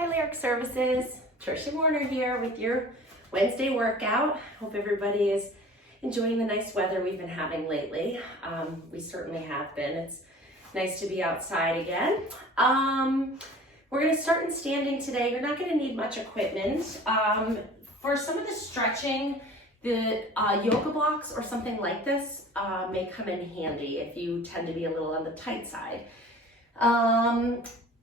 Hi Lyric Services, Trisha Warner here with your Wednesday workout. Hope everybody is enjoying the nice weather we've been having lately. We certainly have been. It's nice to be outside again. We're going to start in standing today. You're not going to need much equipment. For some of the stretching, the yoga blocks or something like this may come in handy if you tend to be a little on the tight side.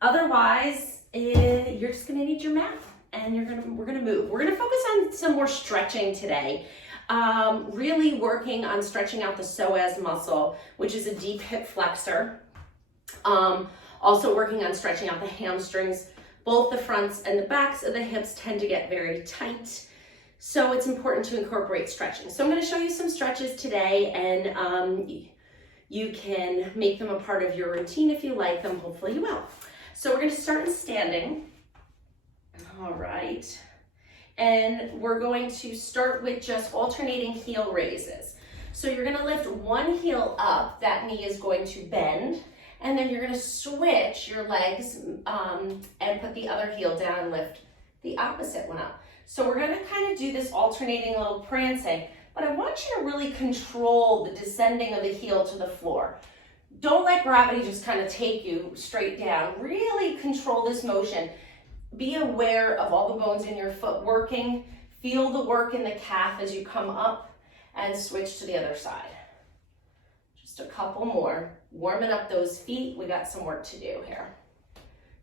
Otherwise, you're just gonna need your mat and we're gonna move. We're gonna focus on some more stretching today. Really working on stretching out the psoas muscle, which is a deep hip flexor. Also working on stretching out the hamstrings. Both the fronts and the backs of the hips tend to get very tight. So it's important to incorporate stretching. So I'm gonna show you some stretches today, and you can make them a part of your routine if you like them. Hopefully you will. So we're going to start in standing. All right. And we're going to start with just alternating heel raises. So you're going to lift one heel up, that knee is going to bend, and then you're going to switch your legs and put the other heel down and lift the opposite one up. So we're going to kind of do this alternating little prancing, but I want you to really control the descending of the heel to the floor. Don't let gravity just kind of take you straight down. Really control this motion. Be aware of all the bones in your foot working. Feel the work in the calf as you come up and switch to the other side. Just a couple more. Warming up those feet. We got some work to do here.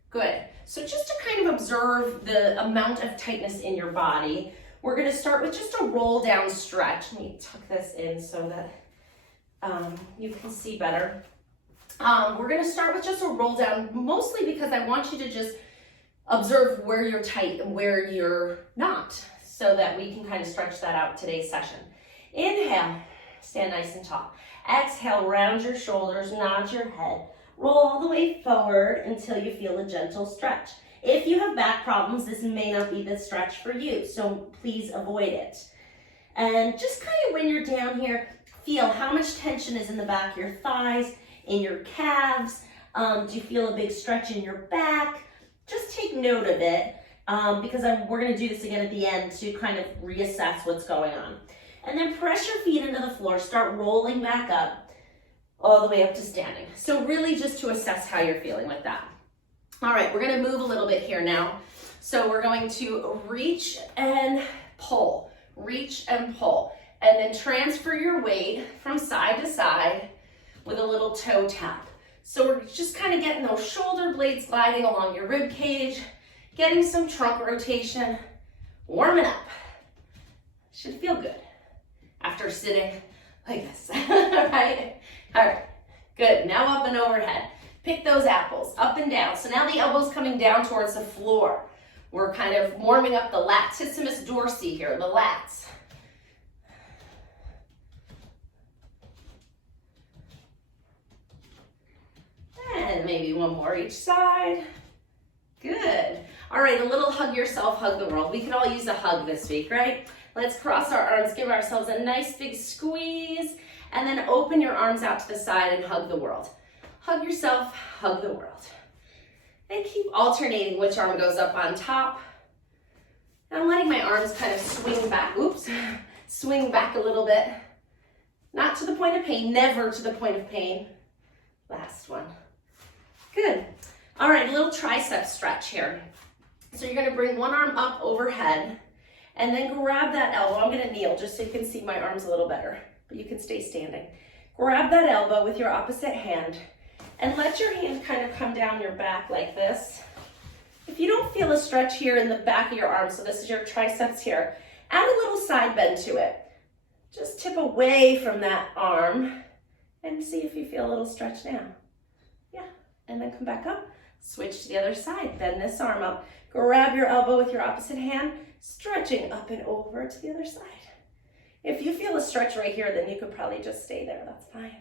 Good. So just to kind of observe the amount of tightness in your body, we're going to start with just a roll down stretch. Let me tuck this in so that you can see better. We're going to start with just a roll down, mostly because I want you to just observe where you're tight and where you're not, so that we can kind of stretch that out today's session. Inhale, stand nice and tall. Exhale, round your shoulders, nod your head. Roll all the way forward until you feel a gentle stretch. If you have back problems, this may not be the stretch for you, so please avoid it. And just kind of when you're down here, feel how much tension is in the back of your thighs, in your calves. Do you feel a big stretch in your back? Just take note of it because we're going to do this again at the end to kind of reassess what's going on. And then press your feet into the floor. Start rolling back up all the way up to standing. So really just to assess how you're feeling with that. All right, we're going to move a little bit here now. So we're going to reach and pull, reach and pull, and then transfer your weight from side to side with a little toe tap. So we're just kind of getting those shoulder blades gliding along your rib cage, getting some trunk rotation, warming up. Should feel good after sitting like this, right? All right, good. Now up and overhead. Pick those apples, up and down. So now the elbow's coming down towards the floor. We're kind of warming up the latissimus dorsi here, the lats. And maybe one more each side. Good. All right, a little hug yourself, hug the world. We can all use a hug this week, right? Let's cross our arms, give ourselves a nice big squeeze, and then open your arms out to the side and hug the world. Hug yourself, hug the world. And keep alternating which arm goes up on top. And I'm letting my arms kind of swing back, swing back a little bit. Not to the point of pain, never to the point of pain. Last one. Good. All right, a little tricep stretch here. So you're gonna bring one arm up overhead and then grab that elbow. I'm gonna kneel just so you can see my arms a little better, but you can stay standing. Grab that elbow with your opposite hand and let your hand kind of come down your back like this. If you don't feel a stretch here in the back of your arm, so this is your triceps here, add a little side bend to it. Just tip away from that arm and see if you feel a little stretch now. Yeah, and then come back up, switch to the other side, bend this arm up, grab your elbow with your opposite hand, stretching up and over to the other side. If you feel a stretch right here, then you could probably just stay there, that's fine.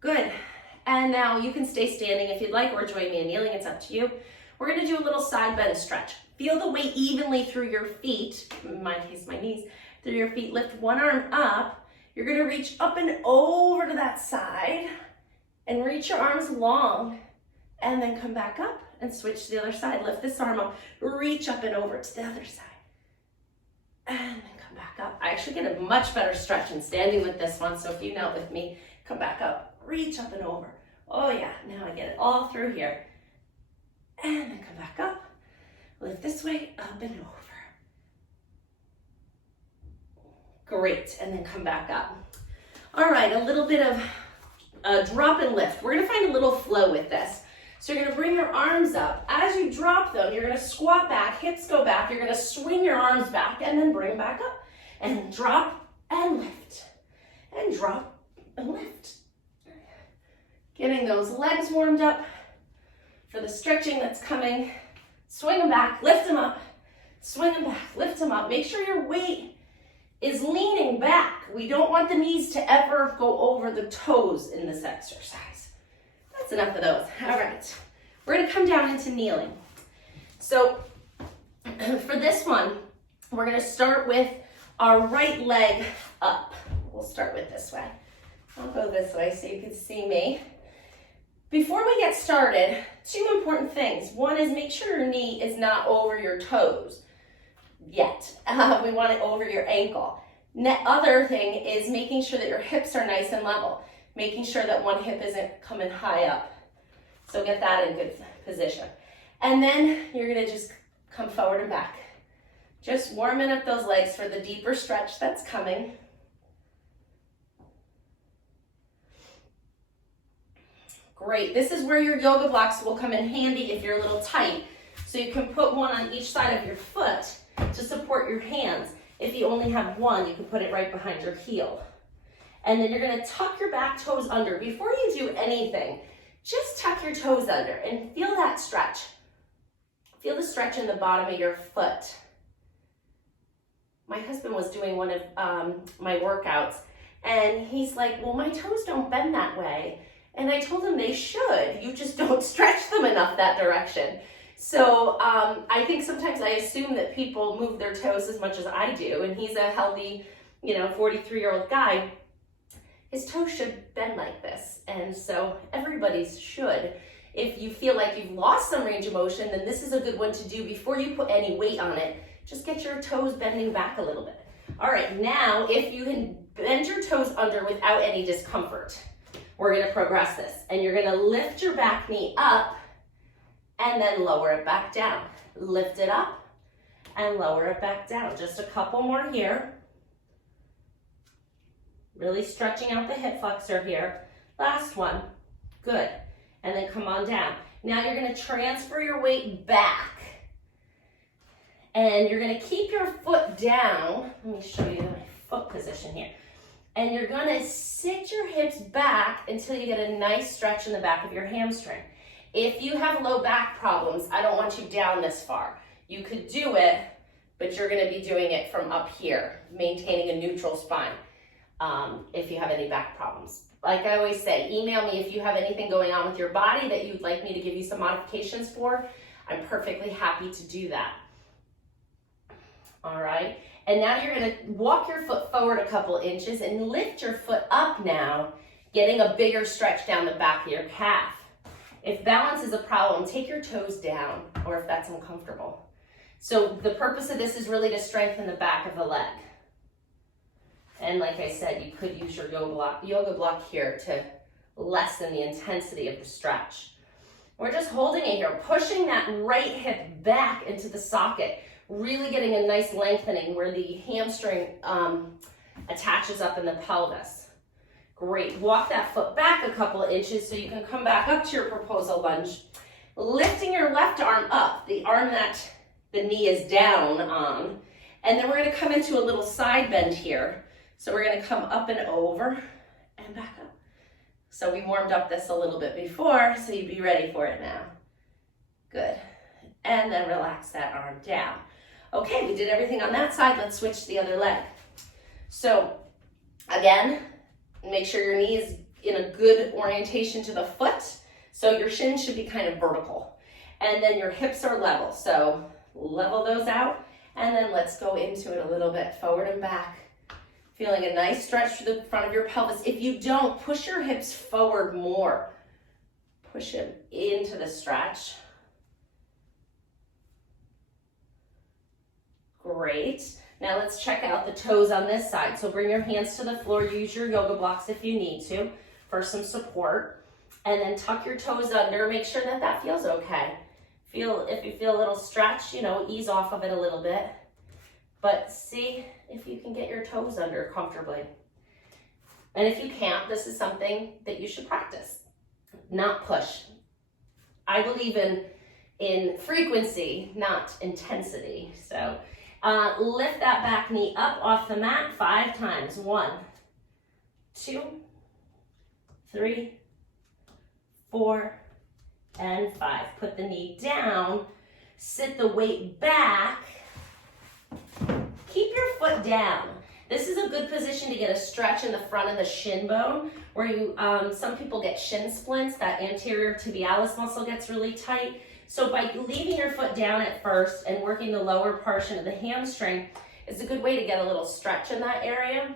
Good, and now you can stay standing if you'd like, or join me in kneeling, it's up to you. We're gonna do a little side bend stretch. Feel the weight evenly through your feet, in my case, my knees, through your feet. Lift one arm up. You're gonna reach up and over to that side and reach your arms long and then come back up and switch to the other side. Lift this arm up, reach up and over to the other side. And then come back up. I actually get a much better stretch in standing with this one, so if you knelt with me, come back up, reach up and over. Oh yeah, now I get it all through here. And then come back up, lift this way, up and over. Great, and then come back up. All right, a little bit of drop and lift. We're gonna find a little flow with this. So you're gonna bring your arms up. As you drop them, you're gonna squat back, hips go back, you're gonna swing your arms back and then bring back up. And drop and lift. And drop and lift. Getting those legs warmed up for the stretching that's coming. Swing them back, lift them up. Swing them back, lift them up. Make sure your weight is leaning back. We don't want the knees to ever go over the toes in this exercise. That's enough of those. All right, we're gonna come down into kneeling. So for this one, we're gonna start with our right leg up. We'll start with this way. I'll go this way so you can see me. Before we get started, two important things. One is make sure your knee is not over your toes yet. We want it over your ankle. Other thing is making sure that your hips are nice and level, making sure that one hip isn't coming high up. So get that in good position. And then you're gonna just come forward and back. Just warming up those legs for the deeper stretch that's coming. Great, this is where your yoga blocks will come in handy if you're a little tight. So you can put one on each side of your foot to support your hands. If you only have one, you can put it right behind your heel. And then you're gonna tuck your back toes under. Before you do anything, just tuck your toes under and feel that stretch. Feel the stretch in the bottom of your foot. My husband was doing one of my workouts and he's like, well, my toes don't bend that way. And I told him they should, you just don't stretch them enough that direction. So I think sometimes I assume that people move their toes as much as I do, and he's a healthy, 43-year-old guy. His toes should bend like this, and so everybody's should. If you feel like you've lost some range of motion, then this is a good one to do before you put any weight on it. Just get your toes bending back a little bit. All right, now if you can bend your toes under without any discomfort, we're gonna progress this. And you're gonna lift your back knee up and then lower it back down. Lift it up and lower it back down. Just a couple more here. Really stretching out the hip flexor here. Last one, good. And then come on down. Now you're gonna transfer your weight back. And you're gonna keep your foot down. Let me show you my foot position here. And you're gonna sit your hips back until you get a nice stretch in the back of your hamstring. If you have low back problems, I don't want you down this far. You could do it, but you're gonna be doing it from up here, maintaining a neutral spine if you have any back problems. Like I always say, email me if you have anything going on with your body that you'd like me to give you some modifications for. I'm perfectly happy to do that. All right. And now you're gonna walk your foot forward a couple inches and lift your foot up now, getting a bigger stretch down the back of your calf. If balance is a problem, take your toes down, or if that's uncomfortable. So the purpose of this is really to strengthen the back of the leg. And like I said, you could use your yoga block here to lessen the intensity of the stretch. We're just holding it here, pushing that right hip back into the socket. Really getting a nice lengthening where the hamstring attaches up in the pelvis. Great, walk that foot back a couple of inches so you can come back up to your proposal lunge. Lifting your left arm up, the arm that the knee is down on. And then we're gonna come into a little side bend here. So we're gonna come up and over and back up. So we warmed up this a little bit before, so you'd be ready for it now. Good, and then relax that arm down. Okay, we did everything on that side. Let's switch to the other leg. So again, make sure your knee is in a good orientation to the foot. So your shin should be kind of vertical. And then your hips are level. So level those out. And then let's go into it a little bit, forward and back. Feeling a nice stretch through the front of your pelvis. If you don't, push your hips forward more. Push them into the stretch. Great. Now let's check out the toes on this side. So bring your hands to the floor. Use your yoga blocks if you need to for some support. And then tuck your toes under. Make sure that that feels okay. If you feel a little stretch, you know, ease off of it a little bit. But see if you can get your toes under comfortably. And if you can't, this is something that you should practice, not push. I believe in frequency, not intensity. So lift that back knee up off the mat 5 times. 1, 2, 3, 4, and 5. Put the knee down, sit the weight back. Keep your foot down. This is a good position to get a stretch in the front of the shin bone, where you, some people get shin splints, that anterior tibialis muscle gets really tight. So by leaving your foot down at first and working the lower portion of the hamstring is a good way to get a little stretch in that area.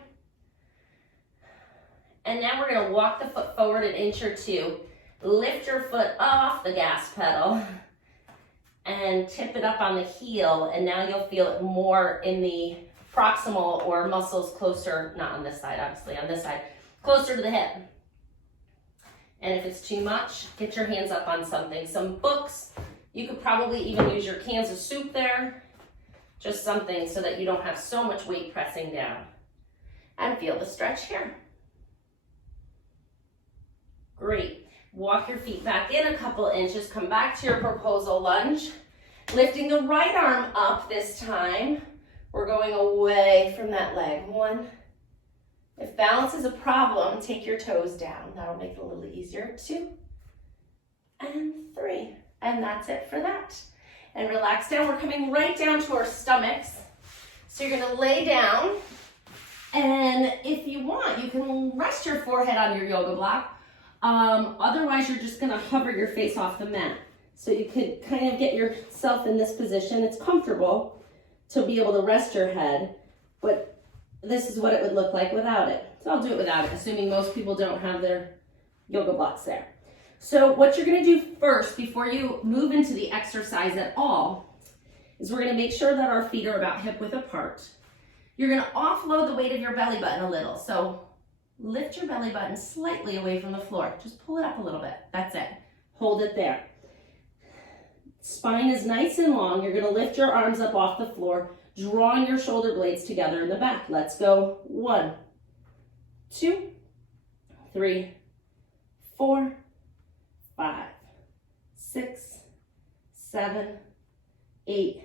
And now we're gonna walk the foot forward an inch or 2, lift your foot off the gas pedal, and tip it up on the heel, and now you'll feel it more in the proximal or muscles closer, not on this side, obviously, on this side, closer to the hip. And if it's too much, get your hands up on something. Some books, you could probably even use your cans of soup there, just something so that you don't have so much weight pressing down. And feel the stretch here. Great. Walk your feet back in a couple inches, come back to your proposal lunge, lifting the right arm up this time. We're going away from that leg. 1. If balance is a problem, take your toes down. That'll make it a little easier. 2 and 3. And that's it for that. And relax down. We're coming right down to our stomachs. So you're gonna lay down. And if you want, you can rest your forehead on your yoga block. Otherwise, you're just gonna hover your face off the mat. So you could kind of get yourself in this position. It's comfortable to be able to rest your head, but this is what it would look like without it. So I'll do it without it, assuming most people don't have their yoga blocks there. So what you're gonna do first, before you move into the exercise at all, is we're gonna make sure that our feet are about hip width apart. You're gonna offload the weight of your belly button a little. So lift your belly button slightly away from the floor. Just pull it up a little bit, that's it. Hold it there. Spine is nice and long. You're gonna lift your arms up off the floor, drawing your shoulder blades together in the back. Let's go. 1, 2, 3, 4, 5, 6, 7, 8,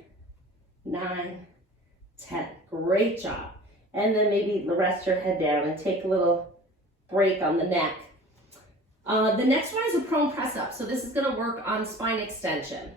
9, 10. Great job. And then maybe rest your head down and take a little break on the neck. The next one is a prone press up. So this is gonna work on spine extension.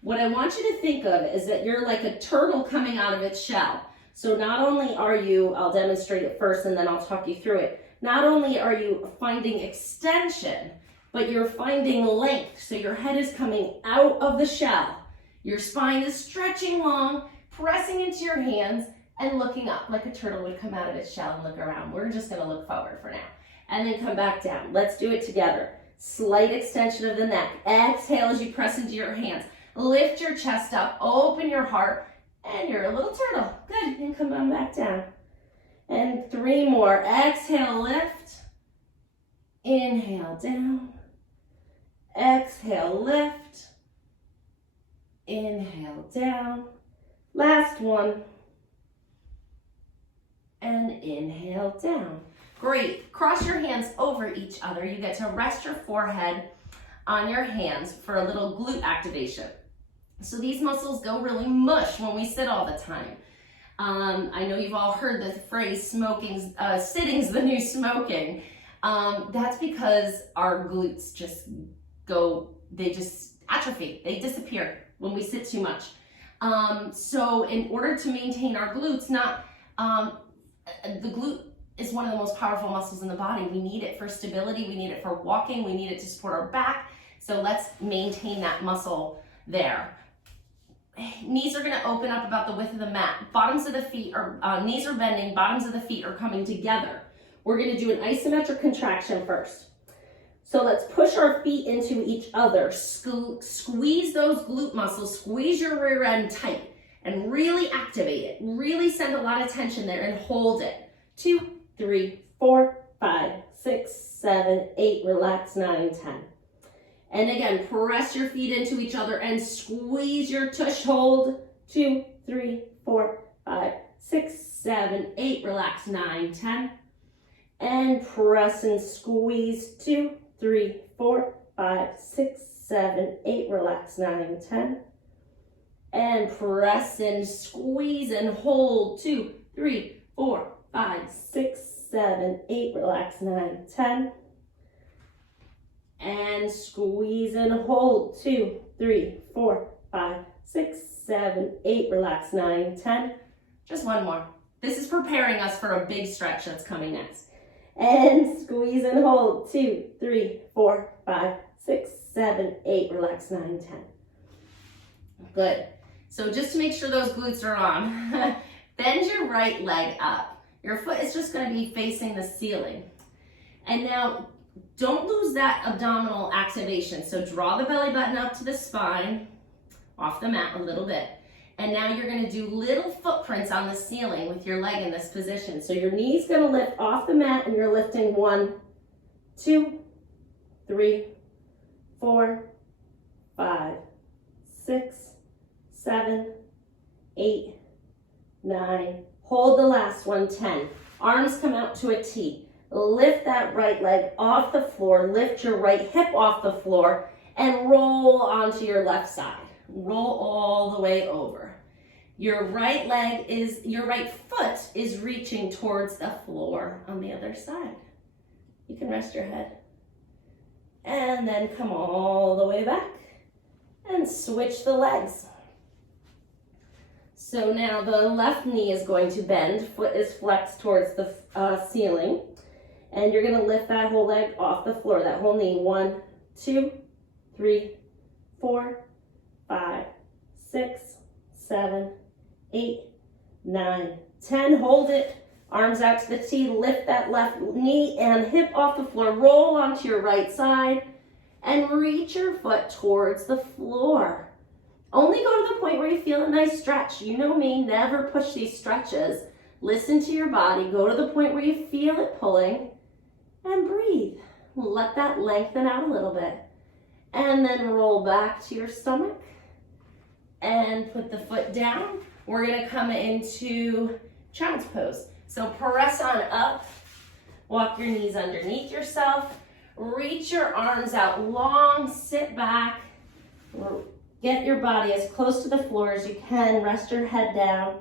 What I want you to think of is that you're like a turtle coming out of its shell. So not only are you, I'll demonstrate it first and then I'll talk you through it. Not only are you finding extension, but you're finding length. So your head is coming out of the shell. Your spine is stretching long, pressing into your hands and looking up like a turtle would come out of its shell and look around. We're just gonna look forward for now. And then come back down. Let's do it together. Slight extension of the neck. Exhale as you press into your hands. Lift your chest up, open your heart, and you're a little turtle. Good, and come on back down. And 3 more. Exhale, lift. Inhale, down. Exhale, lift. Inhale, down. Last one. And inhale, down. Great. Cross your hands over each other. You get to rest your forehead on your hands for a little glute activation. So these muscles go really mush when we sit all the time. I know you've all heard the phrase sitting's the new smoking. That's because our glutes just they just atrophy, they disappear when we sit too much. So in order to maintain our glutes, the glute is one of the most powerful muscles in the body. We need it for stability, we need it for walking, we need it to support our back. So let's maintain that muscle there. Knees are gonna open up about the width of the mat. Bottoms of the feet knees are bending, bottoms of the feet are coming together. We're gonna do an isometric contraction first. So let's push our feet into each other. Squeeze those glute muscles, squeeze your rear end tight. and really activate it. Really send a lot of tension there and hold it. 2, 3, 4, 5, 6, 7, 8, relax, 9, 10. And again, press your feet into each other and squeeze your tush, hold. 2, 3, 4, 5, 6, 7, 8, relax, 9, 10. And press and squeeze. 2, 3, 4, 5, 6, 7, 8, relax, 9, 10. And press and squeeze and hold. 2, 3, 4, 5, 6, 7, 8, relax, 9, 10. And squeeze and hold. 2, 3, 4, 5, 6, 7, 8, relax, 9, 10. Just one more. This is preparing us for a big stretch that's coming next. And squeeze and hold. 2, 3, 4, 5, 6, 7, 8, relax, 9, 10. Good. So just to make sure those glutes are on, bend your right leg up. Your foot is just going to be facing the ceiling. And now don't lose that abdominal activation. So draw the belly button up to the spine, off the mat a little bit. And now you're going to do little footprints on the ceiling with your leg in this position. So your knee's going to lift off the mat and you're lifting 1, 2, 3, 4, 5, 6, 7, 8, 9. Hold the last one, 10. Arms come out to a T. Lift that right leg off the floor. Lift your right hip off the floor and roll onto your left side. Roll all the way over. Your right foot is reaching towards the floor on the other side. You can rest your head. And then come all the way back and switch the legs. So now the left knee is going to bend, foot is flexed towards the ceiling, and you're going to lift that whole leg off the floor, that whole knee. 1, 2, 3, 4, 5, 6, 7, 8, 9, 10. Hold it. Arms out to the T. Lift that left knee and hip off the floor. Roll onto your right side and reach your foot towards the floor. Only go to the point where you feel a nice stretch. You know me, never push these stretches. Listen to your body. Go to the point where you feel it pulling and breathe. Let that lengthen out a little bit. And then roll back to your stomach and put the foot down. We're going to come into child's pose. So press on up. Walk your knees underneath yourself. Reach your arms out long. Sit back. Get your body as close to the floor as you can. Rest your head down.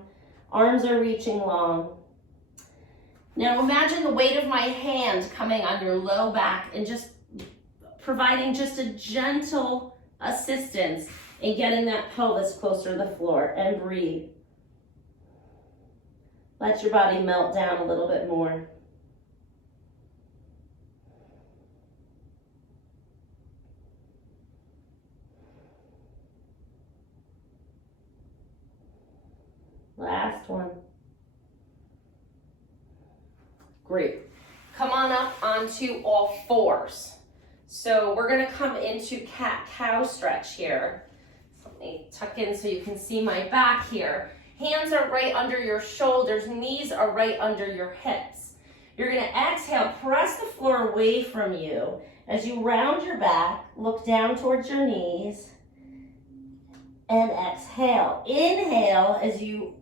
Arms are reaching long. Now imagine the weight of my hand coming on your low back and just providing just a gentle assistance in getting that pelvis closer to the floor. And breathe. Let your body melt down a little bit more. Last one. Great. Come on up onto all fours. So we're going to come into cat-cow stretch here. So let me tuck in so you can see my back here. Hands are right under your shoulders. Knees are right under your hips. You're going to exhale. Press the floor away from you. As you round your back, look down towards your knees. And exhale. Inhale as you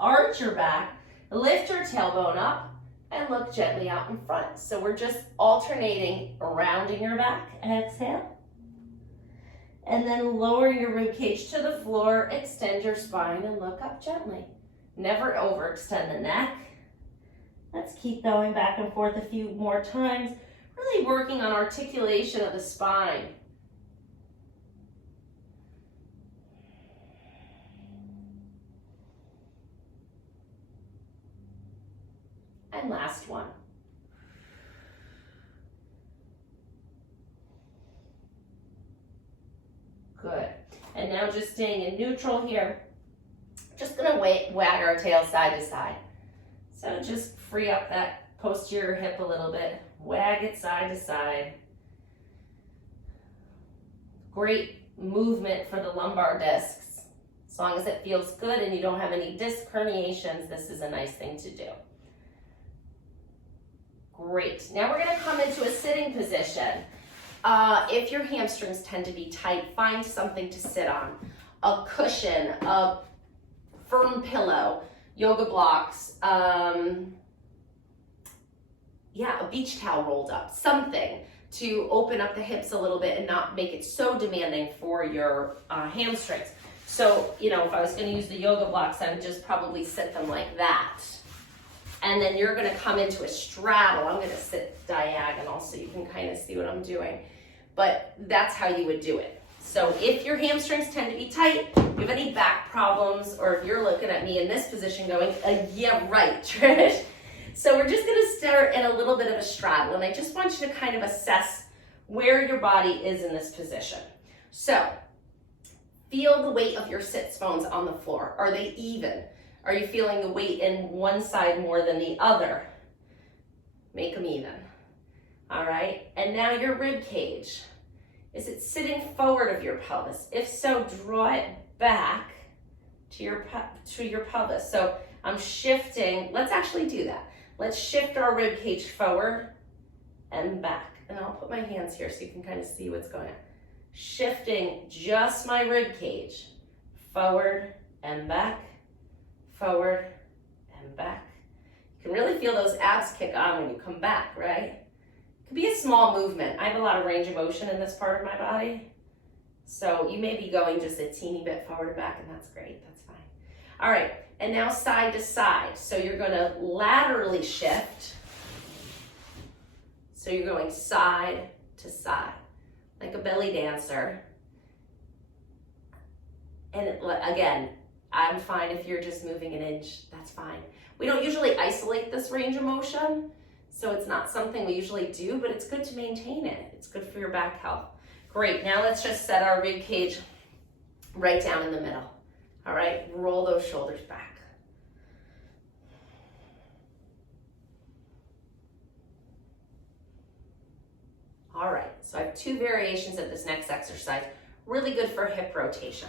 arch your back, lift your tailbone up, and look gently out in front. So we're just alternating, rounding your back. Exhale. And then lower your ribcage to the floor, extend your spine, and look up gently. Never overextend the neck. Let's keep going back and forth a few more times, really working on articulation of the spine. And last one. Good. And now just staying in neutral here. Just gonna wag our tail side to side. So just free up that posterior hip a little bit. Wag it side to side. Great movement for the lumbar discs. As long as it feels good and you don't have any disc herniations, this is a nice thing to do. Great. Now we're going to come into a sitting position. If your hamstrings tend to be tight, find something to sit on. A cushion, a firm pillow, yoga blocks, a beach towel rolled up, something to open up the hips a little bit and not make it so demanding for your hamstrings. So, if I was going to use the yoga blocks, I would just probably sit them like that. And then you're going to come into a straddle. I'm going to sit diagonal so you can kind of see what I'm doing. But that's how you would do it. So if your hamstrings tend to be tight, if you have any back problems, or if you're looking at me in this position going, yeah, right, Trish. So we're just going to start in a little bit of a straddle. And I just want you to kind of assess where your body is in this position. So feel the weight of your sits bones on the floor. Are they even? Are you feeling the weight in one side more than the other? Make them even. All right, and now your rib cage. Is it sitting forward of your pelvis? If so, draw it back to your pelvis. So I'm shifting. Let's actually do that. Let's shift our rib cage forward and back. And I'll put my hands here so you can kind of see what's going on. Shifting just my rib cage forward and back, forward and back. You can really feel those abs kick on when you come back, right? It could be a small movement. I have a lot of range of motion in this part of my body. So you may be going just a teeny bit forward and back, and that's great, that's fine. All right, and now side to side. So you're gonna laterally shift. So you're going side to side, like a belly dancer. And again, I'm fine if you're just moving an inch, that's fine. We don't usually isolate this range of motion, so it's not something we usually do, but it's good to maintain it. It's good for your back health. Great, now let's just set our rib cage right down in the middle. All right, roll those shoulders back. All right, so I have two variations of this next exercise, really good for hip rotation.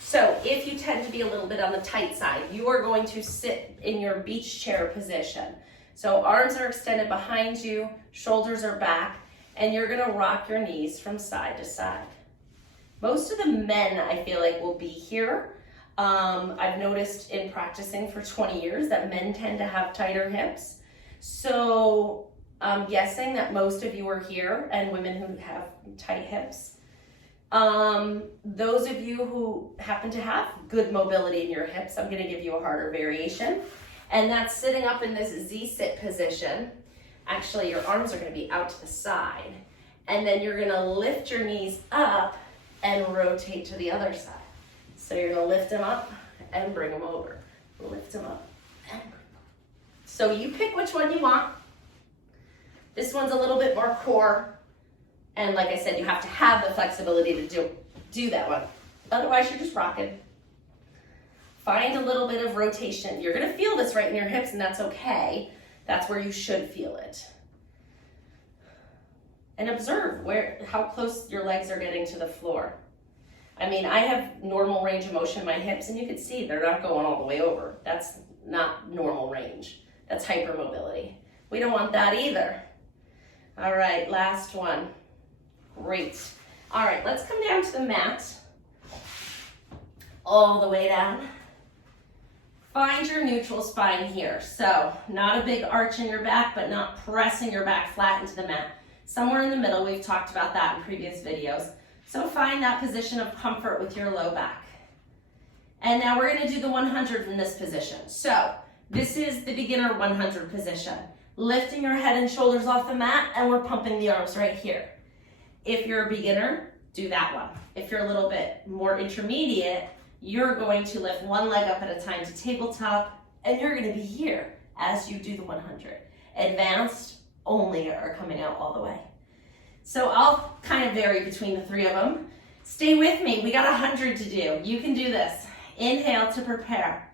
So if you tend to be a little bit on the tight side, you are going to sit in your beach chair position. So arms are extended behind you, shoulders are back, and you're gonna rock your knees from side to side. Most of the men, I feel like, will be here. I've noticed in practicing for 20 years that men tend to have tighter hips. So I'm guessing that most of you are here, and women who have tight hips. Those of you who happen to have good mobility in your hips, I'm going to give you a harder variation. And that's sitting up in this Z-sit position. Actually, your arms are going to be out to the side. And then you're going to lift your knees up and rotate to the other side. So you're going to lift them up and bring them over. Lift them up and bring them over. So you pick which one you want. This one's a little bit more core. And like I said, you have to have the flexibility to do that one. Otherwise, you're just rocking. Find a little bit of rotation. You're gonna feel this right in your hips, and that's okay. That's where you should feel it. And observe how close your legs are getting to the floor. I mean, I have normal range of motion in my hips, and you can see they're not going all the way over. That's not normal range. That's hypermobility. We don't want that either. All right, last one. Great. All right, let's come down to the mat. All the way down. Find your neutral spine here. So not a big arch in your back, but not pressing your back flat into the mat. Somewhere in the middle, we've talked about that in previous videos. So find that position of comfort with your low back. And now we're gonna do the 100 from this position. So this is the beginner 100 position. Lifting your head and shoulders off the mat, and we're pumping the arms right here. If you're a beginner, do that one. If you're a little bit more intermediate, you're going to lift one leg up at a time to tabletop, and you're gonna be here as you do the 100. Advanced only are coming out all the way. So I'll kind of vary between the three of them. Stay with me, we got 100 to do. You can do this. Inhale to prepare.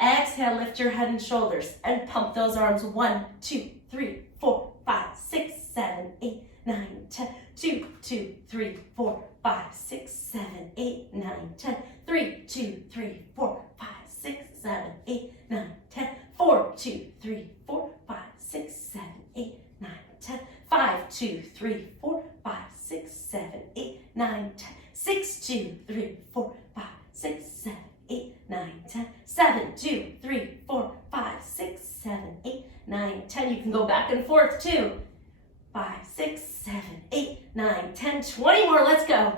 Exhale, lift your head and shoulders and pump those arms. 1, 2, 3, 4, 5, 6, 7, 8, 9, 10. 2, 2, 3, 4, 5, 6, 7, 8, 9, 10. 3, 2, 3, can go back and forth too. 5, 6, 7, 8, 9, 10, 20 more, let's go.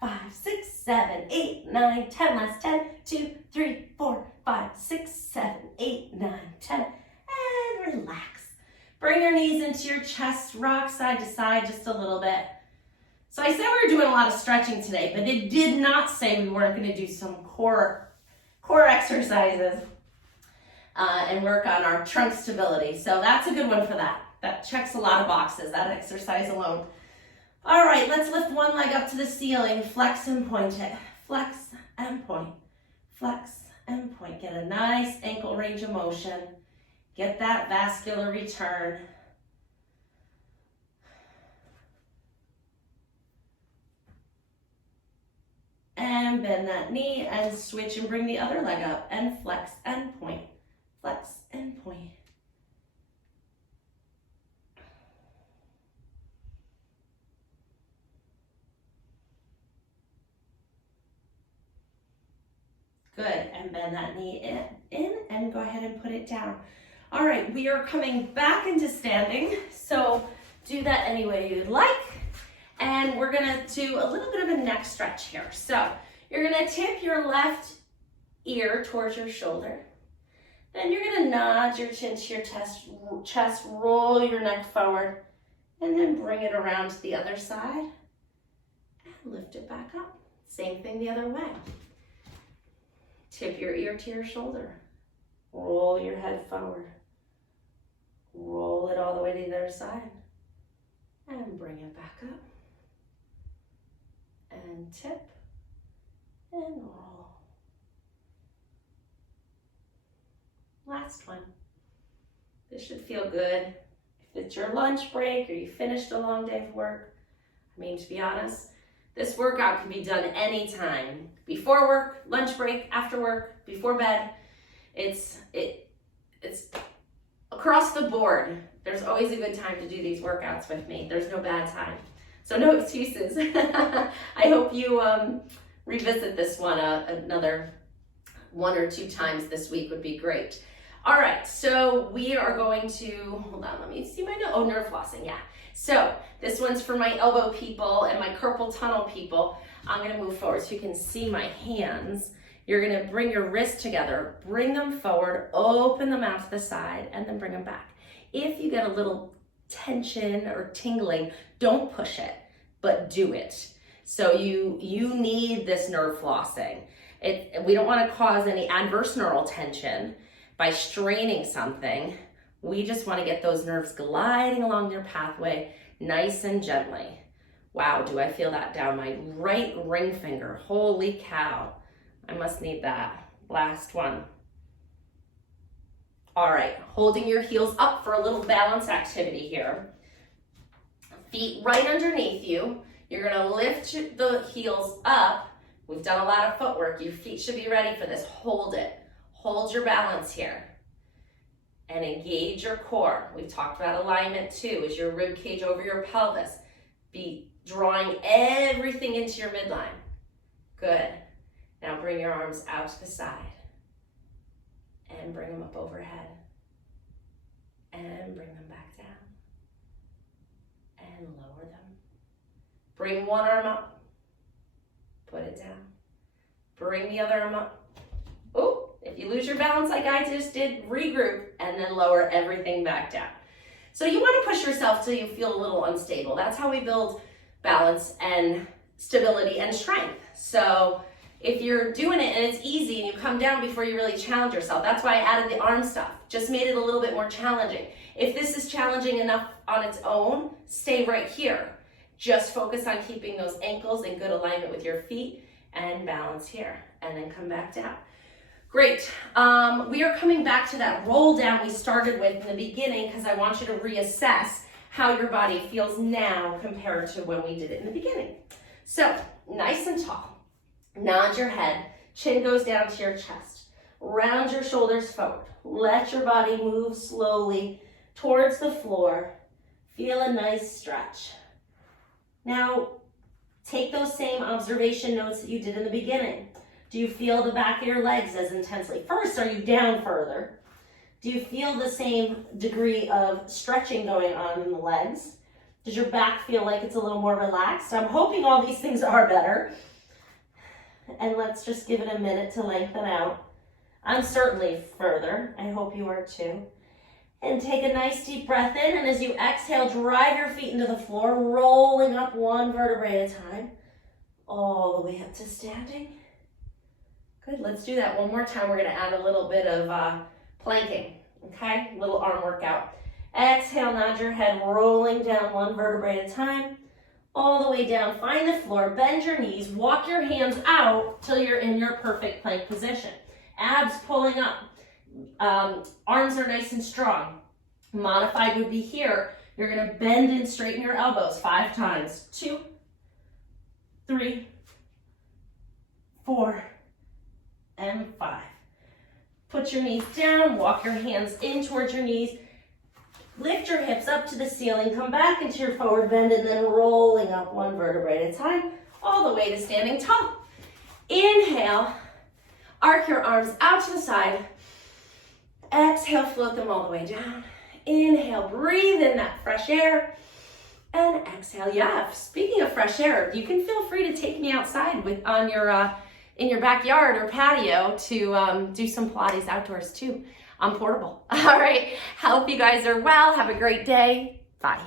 5, 6, 7, 8, 9, 10, last 10, 2, 3, 4, 5, 6, 7, 8, 9, 10, and relax. Bring your knees into your chest, rock side to side just a little bit. So I said we were doing a lot of stretching today, but it did not say we weren't going to do some core exercises and work on our trunk stability. So that's a good one for that. That checks a lot of boxes, that exercise alone. All right, let's lift one leg up to the ceiling, flex and point it. Flex and point, flex and point. Get a nice ankle range of motion. Get that vascular return. And bend that knee and switch and bring the other leg up and flex and point, flex and point. Good, and bend that knee in and go ahead and put it down. All right, we are coming back into standing, so do that any way you'd like. And we're gonna do a little bit of a neck stretch here. So you're gonna tip your left ear towards your shoulder. Then you're gonna nod your chin to your chest, roll your neck forward, and then bring it around to the other side and lift it back up. Same thing the other way. Tip your ear to your shoulder. Roll your head forward. Roll it all the way to the other side. And bring it back up. And tip. And roll. Last one. This should feel good. If it's your lunch break or you finished a long day of work, I mean, to be honest, this workout can be done anytime. Before work, lunch break, after work, before bed. It's across the board. There's always a good time to do these workouts with me. There's no bad time. So no excuses. I hope you revisit this one another 1 or 2 times this week would be great. All right, so we are going to, hold on, let me see my note. Oh, nerve flossing, yeah. So this one's for my elbow people and my carpal tunnel people. I'm gonna move forward so you can see my hands. You're gonna bring your wrists together, bring them forward, open them out to the side, and then bring them back. If you get a little tension or tingling, don't push it, but do it. So you need this nerve flossing. We don't wanna cause any adverse neural tension by straining something. We just wanna get those nerves gliding along their pathway nice and gently. Wow, do I feel that down my right ring finger? Holy cow, I must need that. Last one. All right, holding your heels up for a little balance activity here. Feet right underneath you. You're gonna lift the heels up. We've done a lot of footwork. Your feet should be ready for this. Hold it. Hold your balance here. And engage your core. We've talked about alignment too. Is your rib cage over your pelvis. Be drawing everything into your midline. Good. Now bring your arms out to the side. And bring them up overhead. And bring them back down. And lower them. Bring one arm up. Put it down. Bring the other arm up. Oh, if you lose your balance like I just did, regroup and then lower everything back down. So you want to push yourself till you feel a little unstable. That's how we build balance and stability and strength. So if you're doing it and it's easy and you come down before you really challenge yourself, that's why I added the arm stuff. Just made it a little bit more challenging. If this is challenging enough on its own, stay right here. Just focus on keeping those ankles in good alignment with your feet and balance here and then come back down. Great. We are coming back to that roll down we started with in the beginning because I want you to reassess how your body feels now compared to when we did it in the beginning. So nice and tall. Nod your head. Chin goes down to your chest. Round your shoulders forward. Let your body move slowly towards the floor. Feel a nice stretch. Now, take those same observation notes that you did in the beginning. Do you feel the back of your legs as intensely? First, are you down further? Do you feel the same degree of stretching going on in the legs? Does your back feel like it's a little more relaxed? I'm hoping all these things are better. And let's just give it a minute to lengthen out. I'm certainly further. I hope you are too. And take a nice deep breath in, and as you exhale, drive your feet into the floor, rolling up one vertebrae at a time, all the way up to standing. Good, let's do that one more time. We're gonna add a little bit of planking, okay? Little arm workout. Exhale, nod your head, rolling down one vertebrae at a time, all the way down. Find the floor, bend your knees, walk your hands out till you're in your perfect plank position. Abs pulling up, arms are nice and strong. Modified would be here. You're gonna bend and straighten your elbows 5 times. 2, 3, 4, and 5. Put your knees down, walk your hands in towards your knees. Lift your hips up to the ceiling, come back into your forward bend, and then rolling up one vertebrae at a time, all the way to standing tall. Inhale, arc your arms out to the side. Exhale, float them all the way down. Inhale, breathe in that fresh air. And exhale, yeah, speaking of fresh air, you can feel free to take me outside in your backyard or patio to do some Pilates outdoors too. I'm portable. All right, hope you guys are well. Have a great day. Bye.